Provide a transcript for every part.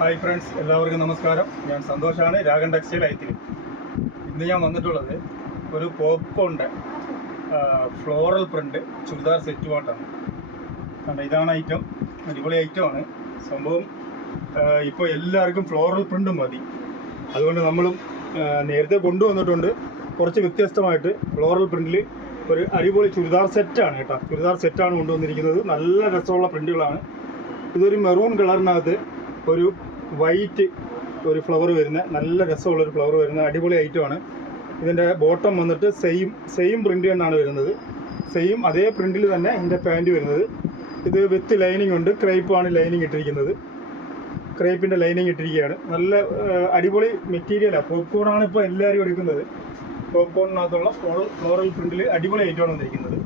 Hi friends, എല്ലാവർക്കും നമസ്കാരം. ഞാൻ സന്തോഷാണ്, രാഗൻ ടെക്സ്റ്റൈൽ ഐത്തിൽ. ഇന്ന് ഞാൻ വന്നിട്ടുള്ളത് ഒരു പോപ്കോണിൻ്റെ ഫ്ലോറൽ പ്രിൻ്റ് ചുരിദാർ സെറ്റ് പാട്ടാണ്. കാരണം ഇതാണ് ഐറ്റം, അടിപൊളി ഐറ്റമാണ് സംഭവം. ഇപ്പോൾ എല്ലാവർക്കും ഫ്ലോറൽ പ്രിൻ്റ് മതി. അതുകൊണ്ട് നമ്മളും നേരത്തെ കൊണ്ടുവന്നിട്ടുണ്ട് കുറച്ച് വ്യത്യസ്തമായിട്ട് ഫ്ലോറൽ പ്രിൻ്റിൽ ഒരു അടിപൊളി ചുരിദാർ സെറ്റാണ് കേട്ടോ. ചുരിദാർ സെറ്റാണ് കൊണ്ടുവന്നിരിക്കുന്നത്. നല്ല രസമുള്ള പ്രിൻ്റുകളാണ്. ഇതൊരു മെറൂൺ കളറിനകത്ത് ഒരു വൈറ്റ് ഒരു ഫ്ലവർ വരുന്ന നല്ല രസമുള്ളൊരു ഫ്ലവർ വരുന്ന അടിപൊളി ഐറ്റമാണ്. ഇതിൻ്റെ ബോട്ടം വന്നിട്ട് സെയിം പ്രിൻ്റ് തന്നെയാണ് വരുന്നത്. സെയിം അതേ പ്രിൻ്റിൽ തന്നെ ഇതിൻ്റെ പാൻറ്റ് വരുന്നത്. ഇത് വിത്ത് ലൈനിങ് ഉണ്ട്. ക്രേപ്പാണ് ലൈനിങ് ഇട്ടിരിക്കുന്നത്. ക്രേപ്പിൻ്റെ ലൈനിങ് ഇട്ടിരിക്കുകയാണ്. നല്ല അടിപൊളി മെറ്റീരിയലാണ്. പോപ്കോണാണ് ഇപ്പോൾ എല്ലാവരും എടുക്കുന്നത്. പോപ്കോണിനകത്തുള്ള ഫ്ലോറൽ പ്രിൻ്റിൽ അടിപൊളി ഐറ്റമാണ് വന്നിരിക്കുന്നത്.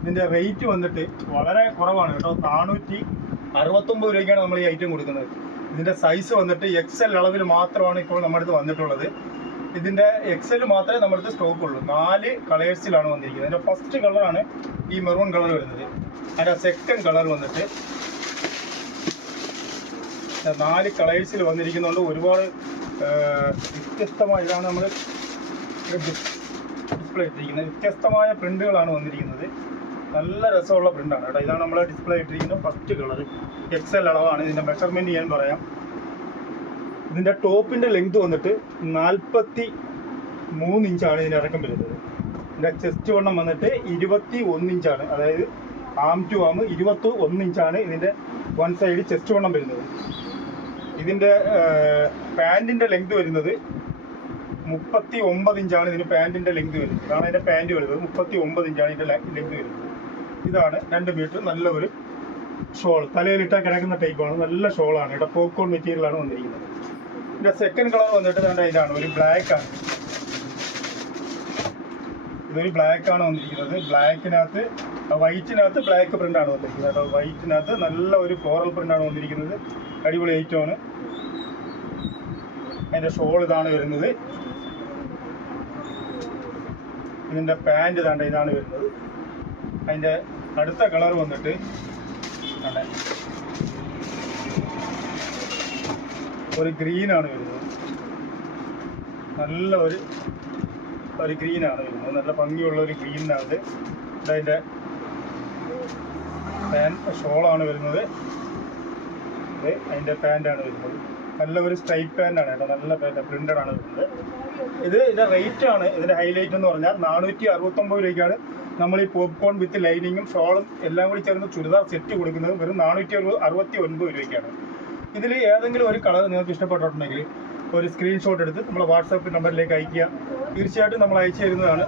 ഇതിൻ്റെ റേറ്റ് വന്നിട്ട് വളരെ കുറവാണ് കേട്ടോ. 469 രൂപയ്ക്കാണ് നമ്മൾ ഈ ഐറ്റം കൊടുക്കുന്നത്. ഇതിൻ്റെ സൈസ് വന്നിട്ട് XL അളവിൽ മാത്രമാണ് ഇപ്പോൾ നമ്മുടെ അടുത്ത് വന്നിട്ടുള്ളത്. ഇതിൻ്റെ XL മാത്രമേ നമ്മുടെ അടുത്ത് സ്റ്റോക്ക് ഉള്ളൂ. 4 കളേഴ്സിലാണ് വന്നിരിക്കുന്നത്. അതിൻ്റെ ഫസ്റ്റ് കളറാണ് ഈ മെറൂൺ കളർ വരുന്നത്. അതിൻ്റെ സെക്കൻഡ് കളർ വന്നിട്ട് 4 കളേഴ്സിൽ വന്നിരിക്കുന്നതുകൊണ്ട് ഒരുപാട് വ്യത്യസ്തമായ ഇതാണ് നമ്മൾ ഡിസ്പ്ലേ ഇട്ടിരിക്കുന്നത്. വ്യത്യസ്തമായ പ്രിൻ്റുകളാണ് വന്നിരിക്കുന്നത്. നല്ല രസമുള്ള പ്രിൻ്റാണ് കേട്ടോ. ഇതാണ് നമ്മൾ ഡിസ്പ്ലേ ഇട്ടിരിക്കുന്ന ഫസ്റ്റ് കളർ. XL അളവാണ്. ഇതിൻ്റെ മെഷർമെൻറ്റ് ഞാൻ പറയാം. ഇതിൻ്റെ ടോപ്പിൻ്റെ ലെങ്ത് വന്നിട്ട് 43 ഇഞ്ചാണ് ഇതിൻ്റെ ഇറക്കം വരുന്നത്. ഇതിൻ്റെ ചെസ്റ്റ് വണ്ണം വന്നിട്ട് 21 ഇഞ്ചാണ്. അതായത് ആം ടു ആം 21 ഇഞ്ചാണ് ഇതിൻ്റെ വൺ സൈഡ് ചെസ്റ്റ് വണ്ണം വരുന്നത്. ഇതിൻ്റെ പാൻറ്റിൻ്റെ ലെങ്ത് വരുന്നത് 39 ഇഞ്ചാണ്. ഇതിന് പാൻറ്റിൻ്റെ ലെങ്ത് വരുന്നത്. ഇതാണ് ഇതിൻ്റെ പാൻറ്റ് വരുന്നത്. 39 ഇഞ്ചാണ് ഇതിൻ്റെ ലെങ്ത് വരുന്നത്. ഇതാണ് 2 മീറ്റർ നല്ല ഒരു ഷോൾ. തലയിലിട്ടാൽ കിടക്കുന്ന ടൈപ്പാണ്. നല്ല ഷോളാണ് കേട്ടോ. പോപ്കോൺ മെറ്റീരിയലാണ് വന്നിരിക്കുന്നത്. ഇതിൻ്റെ സെക്കൻഡ് കളർ വന്നിട്ട് ഇതാണ് ഒരു ബ്ലാക്കാണ്. ഇതൊരു ബ്ലാക്കാണ് വന്നിരിക്കുന്നത്. ബ്ലാക്കിനകത്ത് വൈറ്റിനകത്ത് ബ്ലാക്ക് പ്രിൻ്റാണ് വന്നിരിക്കുന്നത് കേട്ടോ. വൈറ്റിനകത്ത് നല്ല ഒരു ഫ്ലോറൽ പ്രിൻ്റാണ് വന്നിരിക്കുന്നത്. അടിപൊളി ഐറ്റമാണ്. അതിൻ്റെ ഷോൾ ഇതാണ് വരുന്നത്. ഇതിൻ്റെ പാൻറ് ഇതാണ് വരുന്നത്. അതിൻ്റെ അടുത്ത കളർ വന്നിട്ട് ഒരു ഗ്രീനാണ് വരുന്നത്. നല്ല ഒരു ഗ്രീനാണ് വരുന്നത്. നല്ല ഭംഗിയുള്ള ഒരു ഗ്രീനിനകത്ത് അതിൻ്റെ ഷോളാണ് വരുന്നത്. അതിൻ്റെ പാൻറ്റാണ് വരുന്നത്. നല്ല ഒരു സ്ട്രൈറ്റ് പാൻറ്റാണ് കേട്ടോ. നല്ല പാൻറ്റ് പ്രിൻ്റഡാണ് വരുന്നത്. ഇതിൻ്റെ റേറ്റാണ് ഇതിൻ്റെ ഹൈലൈറ്റ് എന്ന് പറഞ്ഞാൽ 469 രൂപയ്ക്കാണ് നമ്മൾ ഈ പോപ്കോൺ വിത്ത് ലൈനിങ്ങും ഷോളും എല്ലാം കൂടി ചേർന്ന് ചുരിദാർ സെറ്റ് കൊടുക്കുന്നത്. വെറും 469 രൂപയ്ക്കാണ്. ഇതിൽ ഏതെങ്കിലും ഒരു കളർ നിങ്ങൾക്ക് ഇഷ്ടപ്പെട്ടിട്ടുണ്ടെങ്കിൽ ഒരു സ്ക്രീൻഷോട്ട് എടുത്ത് നമ്മളെ വാട്സാപ്പ് നമ്പറിലേക്ക് അയയ്ക്കുക. തീർച്ചയായിട്ടും നമ്മൾ അയച്ചു തരുന്നതാണ്.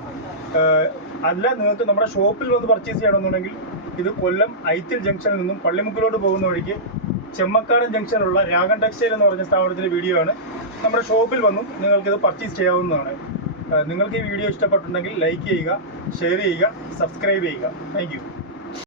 അല്ല, നിങ്ങൾക്ക് നമ്മുടെ ഷോപ്പിൽ വന്ന് പർച്ചേസ് ചെയ്യണമെന്നുണ്ടെങ്കിൽ ഇത് കൊല്ലം ഐത്തിൽ ജംഗ്ഷനിൽ നിന്നും പള്ളിമുക്കിലോട്ട് പോകുന്ന വഴിക്ക് ചെമ്മക്കാടൻ ജംഗ്ഷനിലുള്ള രാഗൻ ടെക്സ്റ്റൈൽ എന്ന് പറഞ്ഞ സ്ഥാപനത്തിൻ്റെ വീഡിയോ ആണ്. നമ്മുടെ ഷോപ്പിൽ വന്നും നിങ്ങൾക്കിത് പർച്ചേസ് ചെയ്യാവുന്നതാണ്. നിങ്ങൾക്ക് ഈ വീഡിയോ ഇഷ്ടപ്പെട്ടിട്ടുണ്ടെങ്കിൽ ലൈക്ക് ചെയ്യുക, ഷെയർ ചെയ്യുക, സബ്സ്ക്രൈബ് ചെയ്യുക. Thank you.